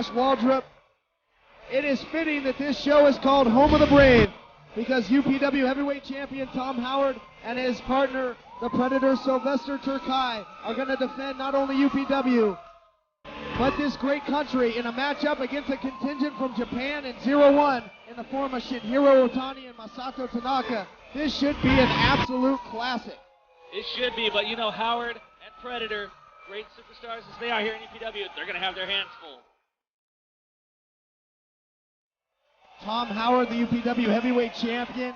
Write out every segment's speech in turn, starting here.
Josh Waldrop. It is fitting that this show is called Home of the Brave because UPW heavyweight champion Tom Howard and his partner, the Predator Sylvester TERKAY, are going to defend not only UPW, but this great country in a matchup against a contingent from Japan and ZERO1 in the form of Shinjiro Otani and Masato Tanaka. This should be an absolute classic. It should be, but you know, Howard and Predator, great superstars as they are here in UPW, they're going to have their hands full. Tom Howard, the UPW heavyweight champion.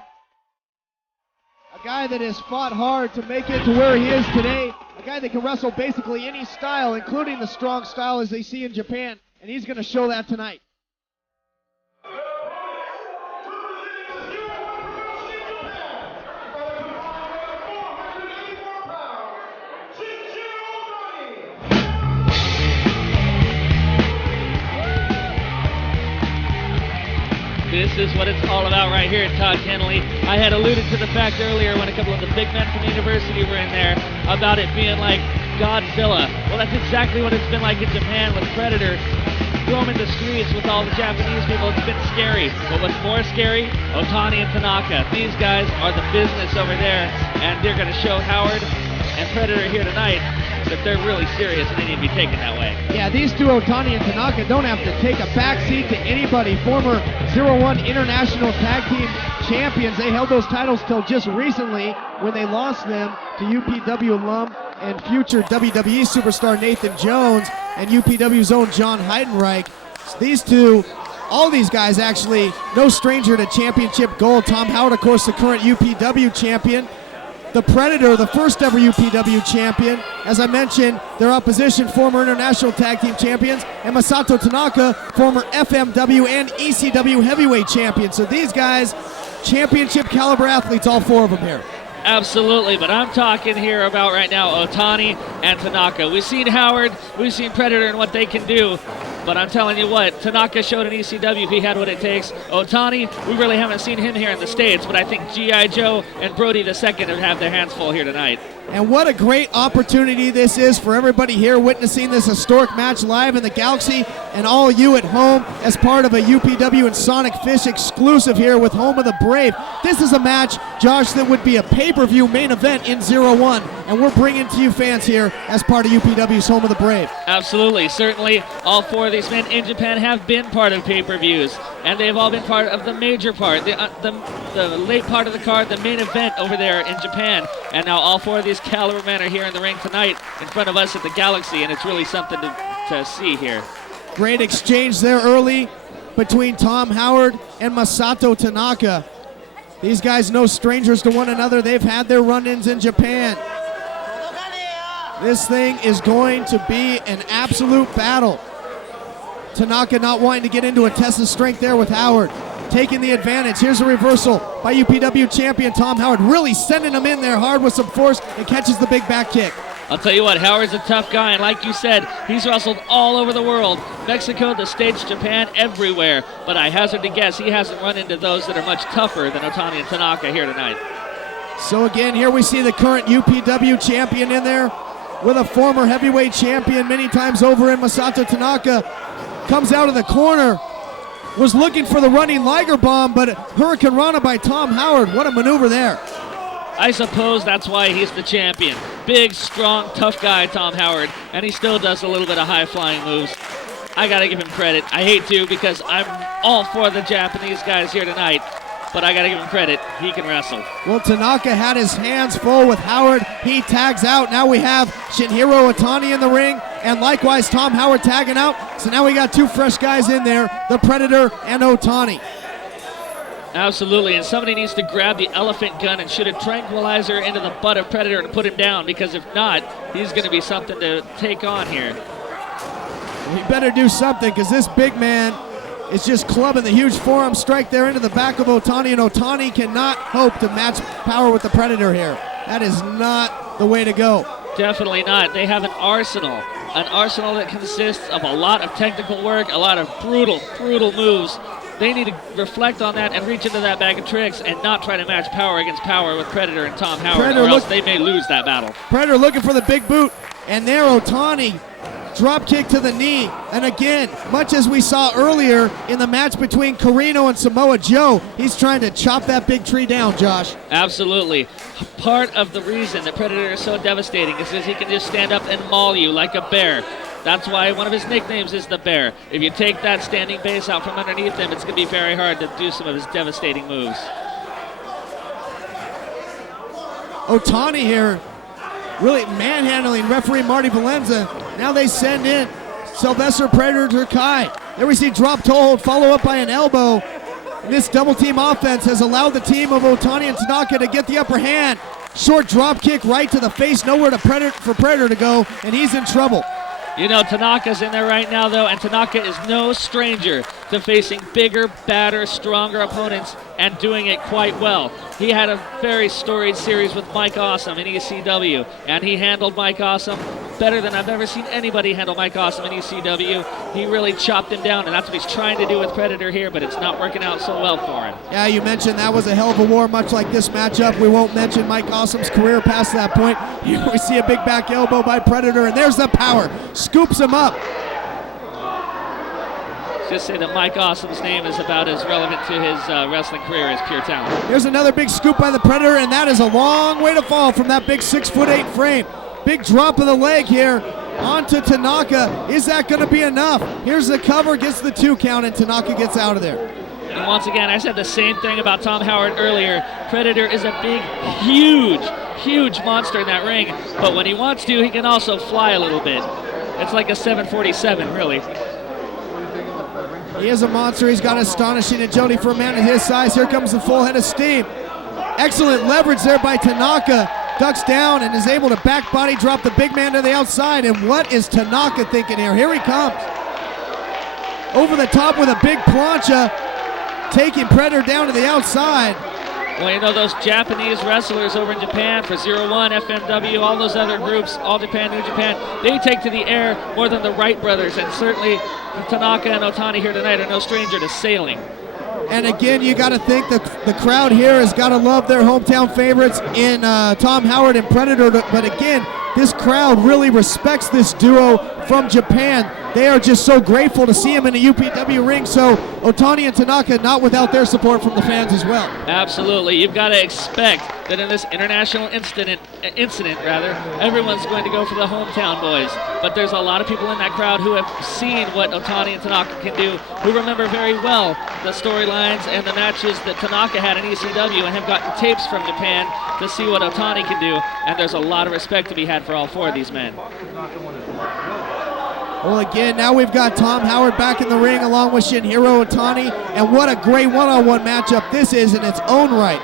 A guy that has fought hard to make it to where he is today. A guy that can wrestle basically any style, including the strong style as they see in Japan. And he's going to show that tonight. This is what it's all about right here at Todd Kennelly. I had alluded to the fact earlier when a couple of the big men from the university were in there about it being like Godzilla. Well, that's exactly what it's been like in Japan with Predator. Roaming the streets with all the Japanese people, it's been scary. But what's more scary? Otani and Tanaka. These guys are the business over there, and they're going to show Howard and Predator here tonight that they're really serious and they need to be taken that way. Yeah, these two, Otani and Tanaka, don't have to take a backseat to anybody. Former ZERO1 International Tag Team Champions. They held those titles till just recently when they lost them to UPW alum and future WWE superstar Nathan Jones and UPW's own John Heidenreich. These two, all these guys actually, no stranger to championship gold. Tom Howard, of course, the current UPW champion. The Predator, the first ever UPW champion. As I mentioned, their opposition, former international tag team champions, and Masato Tanaka, former FMW and ECW heavyweight champion. So these guys, championship caliber athletes, all four of them here. Absolutely, but I'm talking here about right now Otani and Tanaka. We've seen Howard, we've seen Predator and what they can do, but I'm telling you what, Tanaka showed in ECW he had what it takes. Otani, we really haven't seen him here in the States, but I think G.I. Joe and Brody II would have their hands full here tonight. And what a great opportunity this is for everybody here witnessing this historic match live in the Galaxy and all you at home as part of a UPW and Sonic Fish exclusive here with Home of the Brave. This is a match, Josh, that would be a pay-per-view main event in ZERO1, and we're bringing to you fans here as part of UPW's Home of the Brave. Absolutely. Certainly all four of these men in Japan have been part of pay-per-views, and they've all been part of the major part, the late part of the card, the main event over there in Japan. And now all four of these caliber men are here in the ring tonight in front of us at the Galaxy, and it's really something to see here. Great exchange there early between Tom Howard and Masato Tanaka. These guys no strangers to one another. They've had their run-ins in Japan. This thing is going to be an absolute battle. Tanaka not wanting to get into a test of strength there with Howard. Taking the advantage. Here's a reversal by UPW champion Tom Howard. Really sending him in there hard with some force and catches the big back kick. I'll tell you what, Howard's a tough guy, and like you said, he's wrestled all over the world. Mexico, the States, Japan, everywhere. But I hazard to guess he hasn't run into those that are much tougher than Otani and Tanaka here tonight. So again, here we see the current UPW champion in there with a former heavyweight champion many times over in Masato Tanaka. Comes out of the corner. Was looking for the running Liger bomb, but Hurricane Rana by Tom Howard. What a maneuver there. I suppose that's why he's the champion. Big, strong, tough guy, Tom Howard, and he still does a little bit of high-flying moves. I gotta give him credit. I hate to because I'm all for the Japanese guys here tonight, but I gotta give him credit. He can wrestle. Well, Tanaka had his hands full with Howard. He tags out. Now we have Shinjiro Otani in the ring, and likewise Tom Howard tagging out. So now we got two fresh guys in there, the Predator and Otani. Absolutely, and somebody needs to grab the elephant gun and shoot a tranquilizer into the butt of Predator and put him down, because if not, he's going to be something to take on here. He better do something, because this big man is just clubbing the huge forearm strike there into the back of Otani, and Otani cannot hope to match power with the Predator here. That is not the way to go. Definitely not. They have an arsenal that consists of a lot of technical work, a lot of brutal, brutal moves. They need to reflect on that and reach into that bag of tricks and not try to match power against power with Predator and Tom Howard, or else they may lose that battle. Predator looking for the big boot, and there Otani drop kick to the knee. And again, much as we saw earlier in the match between Carino and Samoa Joe, he's trying to chop that big tree down, Josh. Absolutely. Part of the reason that Predator is so devastating is because he can just stand up and maul you like a bear. That's why one of his nicknames is the Bear. If you take that standing base out from underneath him, it's going to be very hard to do some of his devastating moves. OTHANI here really manhandling referee Marty Valenza. Now they send in Sylvester Predator TERKAY. There we see drop toe hold, follow up by an elbow. And this double team offense has allowed the team of OTHANI and Tanaka to get the upper hand. Short drop kick right to the face, nowhere for Predator to go, and he's in trouble. You know, Tanaka's in there right now, though, and Tanaka is no stranger to facing bigger, badder, stronger opponents and doing it quite well. He had a very storied series with Mike Awesome in ECW, and he handled Mike Awesome better than I've ever seen anybody handle Mike Awesome in ECW. He really chopped him down, and that's what he's trying to do with Predator here, but it's not working out so well for him. Yeah, you mentioned that was a hell of a war, much like this matchup. We won't mention Mike Awesome's career past that point. Here we see a big back elbow by Predator, and there's the power. Scoops him up. Just say that Mike Awesome's name is about as relevant to his wrestling career as pure talent. Here's another big scoop by the Predator, and that is a long way to fall from that big 6'8" frame. Big drop of the leg here onto Tanaka. Is that going to be enough? Here's the cover, gets the 2 count, and Tanaka gets out of there. And once again, I said the same thing about Tom Howard earlier. Predator is a big, huge monster in that ring, but when he wants to, he can also fly a little bit. It's like a 747, really. He is a monster. He's got astonishing agility for a man of his size. Here comes the full head of steam. Excellent leverage there by Tanaka. Ducks down and is able to back body drop the big man to the outside. And what is Tanaka thinking here? Here he comes. Over the top with a big plancha, taking Predator down to the outside. Well, you know, those Japanese wrestlers over in Japan for ZERO1, FMW, all those other groups, All Japan, New Japan, they take to the air more than the Wright brothers, and certainly Tanaka and OTHANI here tonight are no stranger to sailing. And again, you got to think the crowd here has got to love their hometown favorites in Tom Howard and Predator, but again, this crowd really respects this duo from Japan. They are just so grateful to see him in a UPW ring, so OTHANI and Tanaka not without their support from the fans as well. Absolutely. You've got to expect that in this international incident, everyone's going to go for the hometown boys. But there's a lot of people in that crowd who have seen what OTHANI and Tanaka can do, who remember very well the storylines and the matches that Tanaka had in ECW and have gotten tapes from Japan to see what OTHANI can do, and there's a lot of respect to be had for all 4 of these men. Well, again, now we've got Tom Howard back in the ring along with Shinjiro OTHANI, and what a great one-on-one matchup this is in its own right.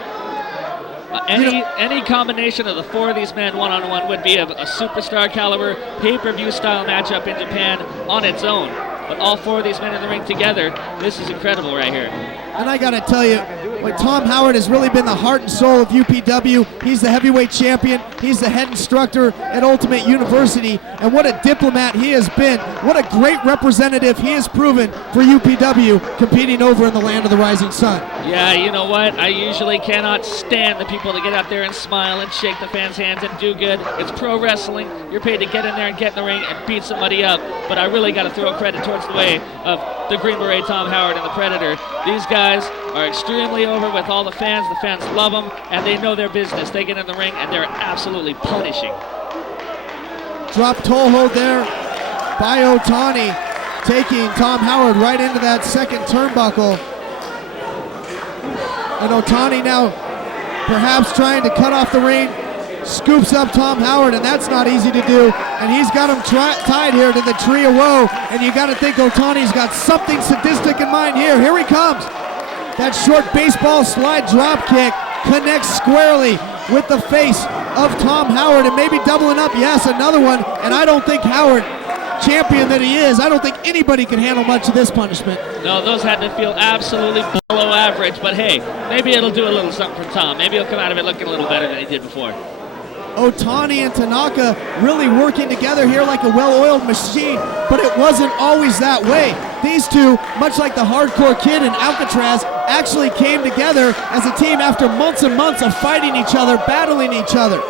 Any combination of the 4 of these men one-on-one would be a superstar caliber pay-per-view style matchup in Japan on its own. But all 4 of these men in the ring together, this is incredible right here. And I got to tell you, Tom Howard has really been the heart and soul of UPW. He's the heavyweight champion. He's the head instructor at Ultimate University. And what a diplomat he has been. What a great representative he has proven for UPW competing over in the land of the rising sun. Yeah, you know what? I usually cannot stand the people that get out there and smile and shake the fans' hands and do good. It's pro wrestling. You're paid to get in there and get in the ring and beat somebody up. But I really got to throw credit towards the way of the Green Beret Tom Howard and the Predator. These guys are extremely over with all the fans. The fans love them, and they know their business. They get in the ring, and they're absolutely punishing. Drop toe hold there by OTHANI, taking Tom Howard right into that second turnbuckle. And OTHANI now perhaps trying to cut off the ring, scoops up Tom Howard, and that's not easy to do. And he's got him tied here to the tree of woe, and you got to think OTANI's got something sadistic in mind here. Here he comes. That short baseball slide drop kick connects squarely with the face of Tom Howard, and maybe doubling up. Yes, another one. And I don't think Howard, champion that he is, I don't think anybody can handle much of this punishment. No, those had to feel absolutely below average, but hey, maybe it'll do a little something for Tom. Maybe he'll come out of it looking a little better than he did before. OTHANI and Tanaka really working together here like a well-oiled machine, but it wasn't always that way. These two, much like the Hardcore Kid and Alcatraz, actually came together as a team after months and months of fighting each other, battling each other.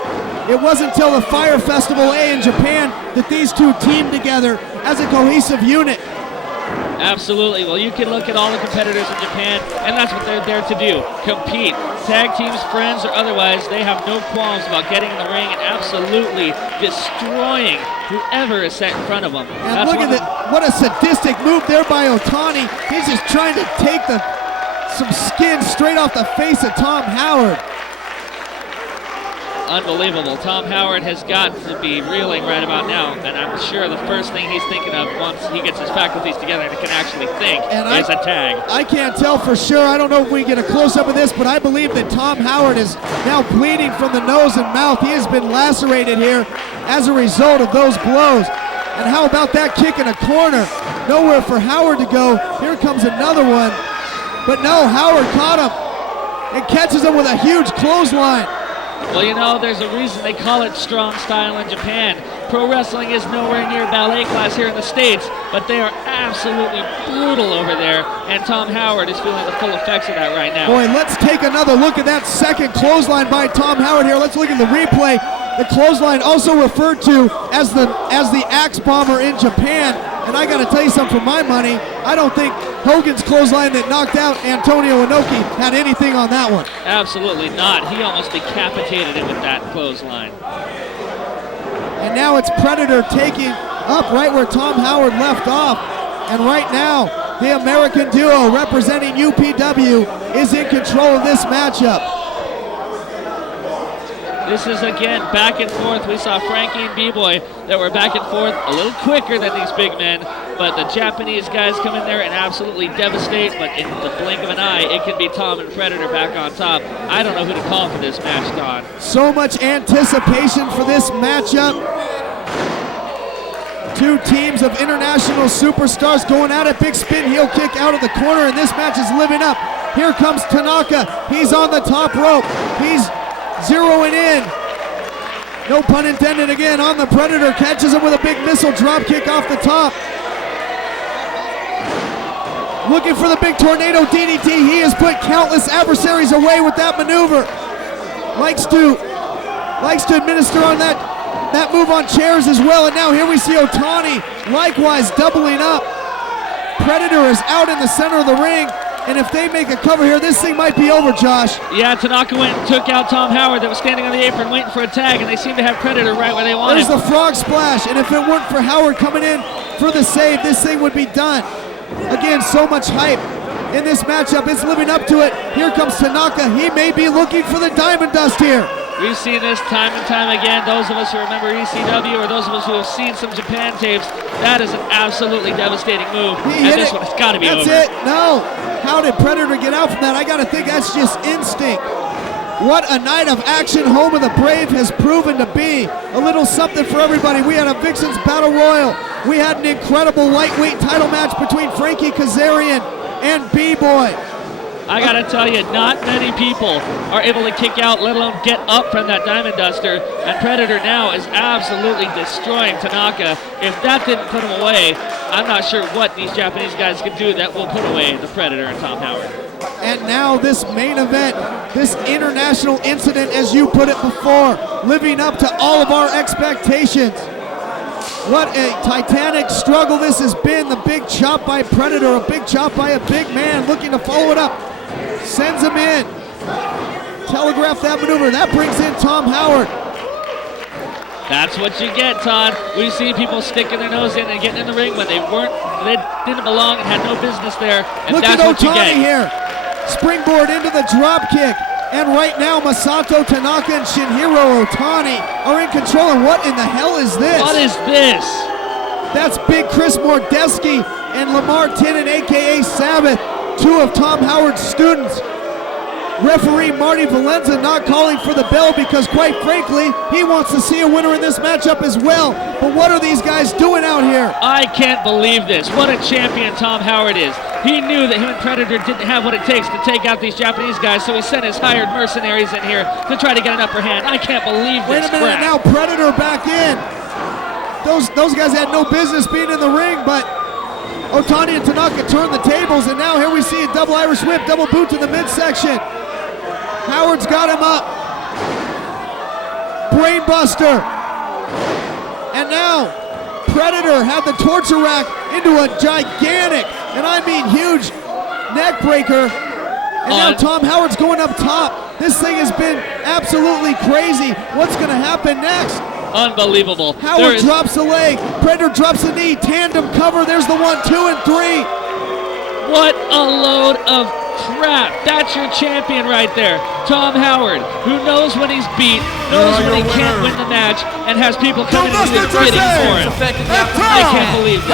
It wasn't until the Fire Festival A in Japan that these two teamed together as a cohesive unit. Absolutely. Well, you can look at all the competitors in Japan, and that's what they're there to do, compete. Tag teams, friends, or otherwise, they have no qualms about getting in the ring and absolutely destroying whoever is set in front of them. And look at what a sadistic move there by OTHANI. He's just trying to take some skin straight off the face of Tom Howard. Unbelievable. Tom Howard has got to be reeling right about now, and I'm sure the first thing he's thinking of once he gets his faculties together and can actually think is a tag. I can't tell for sure. I don't know if we get a close-up of this, but I believe that Tom Howard is now bleeding from the nose and mouth. He has been lacerated here as a result of those blows. And how about that kick in a corner? Nowhere for Howard to go. Here comes another one. But no, Howard caught him and catches him with a huge clothesline. Well, you know, there's a reason they call it strong style in Japan. Pro wrestling is nowhere near ballet class here in the States, but they are absolutely brutal over there, and Tom Howard is feeling the full effects of that right now. Boy, let's take another look at that second clothesline by Tom Howard here. Let's look at the replay. The clothesline, also referred to as the axe bomber in Japan. And I got to tell you something, for my money, I don't think Hogan's clothesline that knocked out Antonio Inoki had anything on that one. Absolutely not. He almost decapitated him with that clothesline. And now it's Predator taking up right where Tom Howard left off. And right now, the American duo representing UPW is in control of this matchup. This is, again, back and forth. We saw Frankie and B-Boy that were back and forth a little quicker than these big men, but the Japanese guys come in there and absolutely devastate, but in the blink of an eye, it can be Tom and Predator back on top. I don't know who to call for this match, Don. So much anticipation for this matchup. Two teams of international superstars going at it. Big spin heel kick out of the corner, and this match is living up. Here comes Tanaka. He's on the top rope. He's zeroing in. No pun intended again on the Predator. Catches him with a big missile drop kick off the top. Looking for the big tornado DDT. He has put countless adversaries away with that maneuver. Likes to administer on that move on chairs as well. And now here we see OTHANI likewise doubling up. Predator is out in the center of the ring. And if they make a cover here, this thing might be over, Josh. Yeah, Tanaka went and took out Tom Howard that was standing on the apron waiting for a tag, and they seem to have Predator right where they want him. There's the frog splash, and if it weren't for Howard coming in for the save, this thing would be done. Again, so much hype in this matchup. It's living up to it. Here comes Tanaka. He may be looking for the Diamond Dust here. We've seen this time and time again. Those of us who remember ECW or those of us who have seen some Japan tapes, that is an absolutely devastating move. And this one has got to be over. That's it. No. How did Predator get out from that? I got to think that's just instinct. What a night of action Home of the Brave has proven to be. A little something for everybody. We had a Vixens Battle Royal. We had an incredible lightweight title match between Frankie Kazarian and B-Boy. I gotta tell you, not many people are able to kick out, let alone get up from that Diamond Duster, and Predator now is absolutely destroying Tanaka. If that didn't put him away, I'm not sure what these Japanese guys can do that will put away the Predator and Tom Howard. And now this main event, this international incident, as you put it before, living up to all of our expectations. What a titanic struggle this has been. The big chop by Predator, a big chop by a big man looking to follow it up. Sends him in. Telegraph that maneuver. That brings in Tom Howard. That's what you get, Todd. We've seen people sticking their nose in and getting in the ring when they didn't belong and had no business there. And look that's at what you OTHANI get. here. Springboard into the drop kick. And right now, Masato Tanaka and Shinjiro OTHANI are in control. And what in the hell is this? What is this? That's Big Chris Mordeski and Lamar Tinnen, a.k.a. Sabbath, two of Tom Howard's students. Referee Marty Valenza not calling for the bell because, quite frankly, he wants to see a winner in this matchup as well. But what are these guys doing out here? I can't believe this. What a champion Tom Howard is. He knew that him and Predator didn't have what it takes to take out these Japanese guys, so he sent his hired mercenaries in here to try to get an upper hand. I can't believe this. Wait a minute, crap. now Predator back in. Those guys had no business being in the ring, but OTHANI and Tanaka turned the tables, and now here we see a double Irish whip, double boot to the midsection. Howard's got him up. Brainbuster. And now Predator had the torture rack into a gigantic, and I mean huge, neck breaker. And now Tom Howard's going up top. This thing has been absolutely crazy. What's going to happen next? Unbelievable. Howard drops the leg. Predator drops the knee. Tandem cover. There's the 1, 2, and 3. What a load of crap. That's your champion right there. Tom Howard, who knows when he's beat, knows when he can't win the match, and has people coming in here fighting for him. I can't believe this.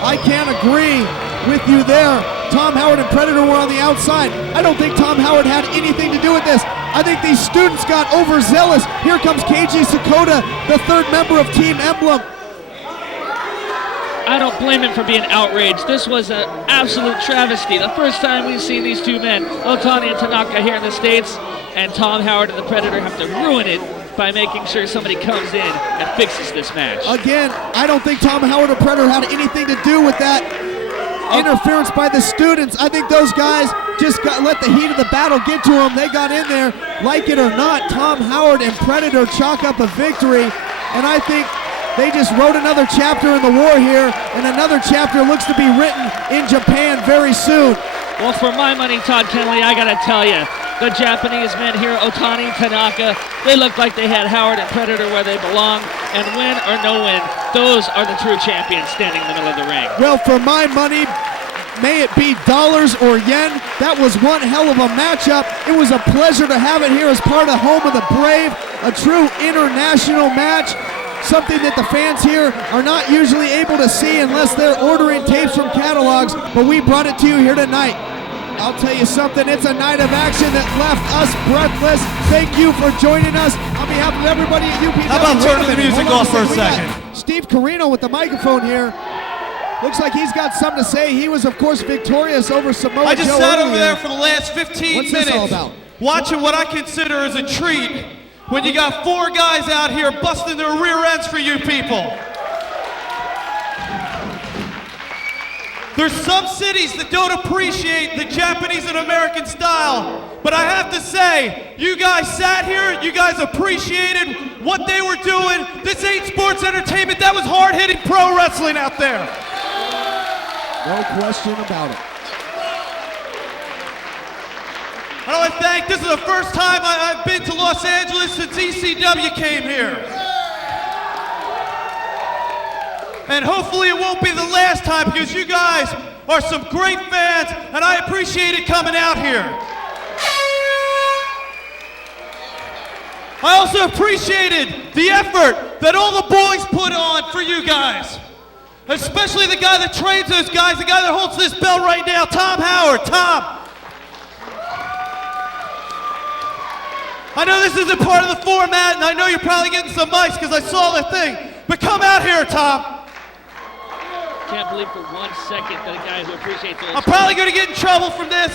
I can't agree with you there. Tom Howard and Predator were on the outside. I don't think Tom Howard had anything to do with this. I think these students got overzealous. Here comes KG Sakota, the third member of Team Emblem. I don't blame him for being outraged. This was an absolute travesty. The first time we've seen these two men, OTHANI and Tanaka, here in the States, and Tom Howard and the Predator have to ruin it by making sure somebody comes in and fixes this match. Again, I don't think Tom Howard or Predator had anything to do with that interference by the students. I think those guys just let the heat of the battle get to them. They got in there. Like it or not, Tom Howard and Predator chalk up a victory, and I think they just wrote another chapter in the war here, and another chapter looks to be written in Japan very soon. Well, for my money, Todd Kennelly, I gotta tell you, the Japanese men here, OTHANI, Tanaka, they look like they had Howard and Predator where they belong, and win or no win, those are the true champions standing in the middle of the ring. Well, for my money, may it be dollars or yen, that was one hell of a matchup. It was a pleasure to have it here as part of Home of the Brave, a true international match, something that the fans here are not usually able to see unless they're ordering tapes from catalogs, but we brought it to you here tonight. I'll tell you something, it's a night of action that left us breathless. Thank you for joining us. On behalf of everybody at UPW. How about turning the music off for a second? Steve Carino with the microphone here. Looks like he's got something to say. He was, of course, victorious over Samoa Joe. I just sat over there for the last 15 minutes. What's this all about? Watching what I consider as a treat when you got 4 guys out here busting their rear ends for you people. There's some cities that don't appreciate the Japanese and American style, but I have to say, you guys sat here, you guys appreciated what they were doing. This ain't sports entertainment, that was hard-hitting pro wrestling out there. No question about it. I want to thank, this is the first time I've been to Los Angeles since ECW came here. And hopefully it won't be the last time because you guys are some great fans and I appreciate it coming out here. I also appreciated the effort that all the boys put on for you guys. Especially the guy that trains those guys, the guy that holds this belt right now, Tom Howard. Tom. I know this isn't part of the format and I know you're probably getting some mics because I saw the thing, but come out here, Tom. Can't believe for 1 second that a guy who appreciates it. I'm probably going to get in trouble from this.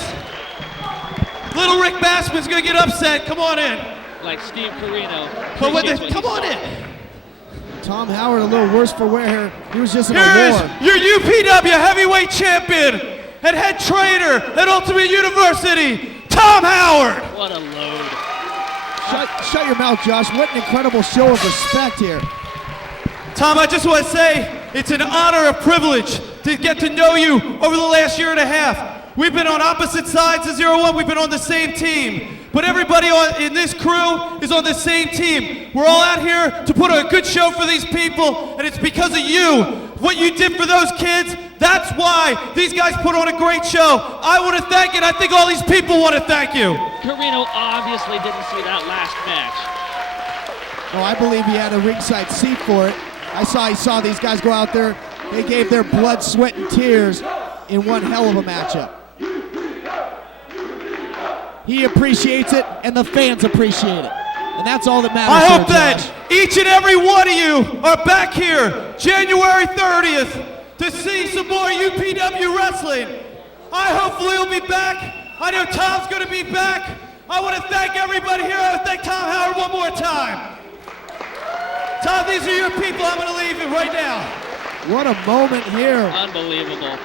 Little Rick Bassman's going to get upset. Come on in. Like Steve Carino. But with this, come on in. Tom Howard a little worse for wear here. He was just in a war. Here is your UPW heavyweight champion and head trainer at Ultimate University, Tom Howard. What a load. Shut your mouth, Josh. What an incredible show of respect here. Tom, I just want to say it's an honor, a privilege to get to know you over the last year and a half. We've been on opposite sides of 0-1. We've been on the same team. But everybody in this crew is on the same team. We're all out here to put on a good show for these people, and it's because of you. What you did for those kids, that's why these guys put on a great show. I want to thank you, and I think all these people want to thank you. Carino obviously didn't see that last match. Oh, I believe he had a ringside seat for it. He saw these guys go out there. They gave their blood, sweat, and tears in one hell of a matchup. He appreciates it, and the fans appreciate it. And that's all that matters. I hope that each and every one of you are back here January 30th to see some more UPW wrestling. I hopefully will be back. I know Tom's going to be back. I want to thank everybody here. I want to thank Tom Howard one more time. Tom, these are your people. I'm going to leave it right now. What a moment here. Unbelievable.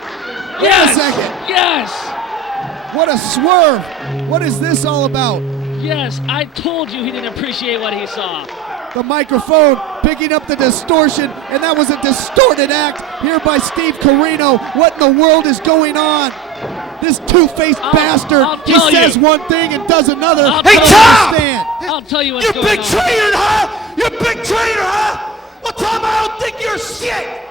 Wait a second. Yes! What a swerve. What is this all about? Yes, I told you he didn't appreciate what he saw. the microphone, picking up the distortion, and that was a distorted act here by Steve Corino. What in the world is going on? This two-faced bastard, he says one thing and does another. Hey, Tom! I'll tell you what's going You big on. traitor, huh? You big traitor, huh? Well, Tom, I don't think you're shit.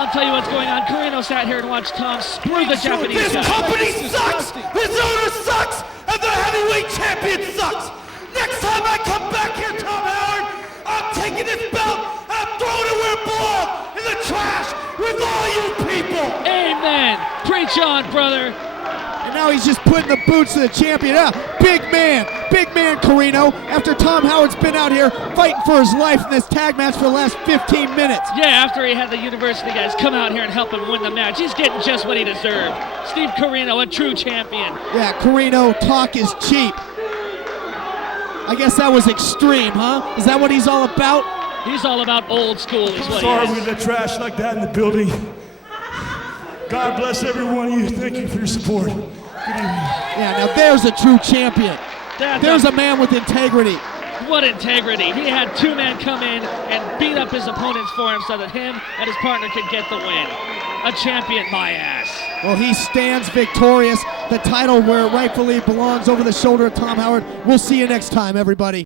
I'll tell you what's going on. Corino sat here and watched Tom screw the Japanese This guy. company sucks. This owner sucks. And the heavyweight champion sucks. Next time I come back here, Tom Howard, I'm taking this belt and I'm throwing it where it belongs, in the trash with all you people. Amen. Preach on, brother. And now he's just putting the boots to the champion. Big man Corino, after Tom Howard's been out here fighting for his life in this tag match for the last 15 minutes. Yeah, after he had the university guys come out here and help him win the match, he's getting just what he deserved. Steve Corino, a true champion. Yeah, Corino, talk is cheap. I guess that was extreme, huh? Is that what he's all about? He's all about old school is what Sorry he we is. let trash like that in the building. God bless every one of you. Thank you for your support. Good evening. Yeah, now there's a true champion. There's a man with integrity. What integrity. He had two men come in and beat up his opponents for him so that him and his partner could get the win. A champion, my ass. Well, he stands victorious. The title where it rightfully belongs over the shoulder of Tom Howard. We'll see you next time, everybody.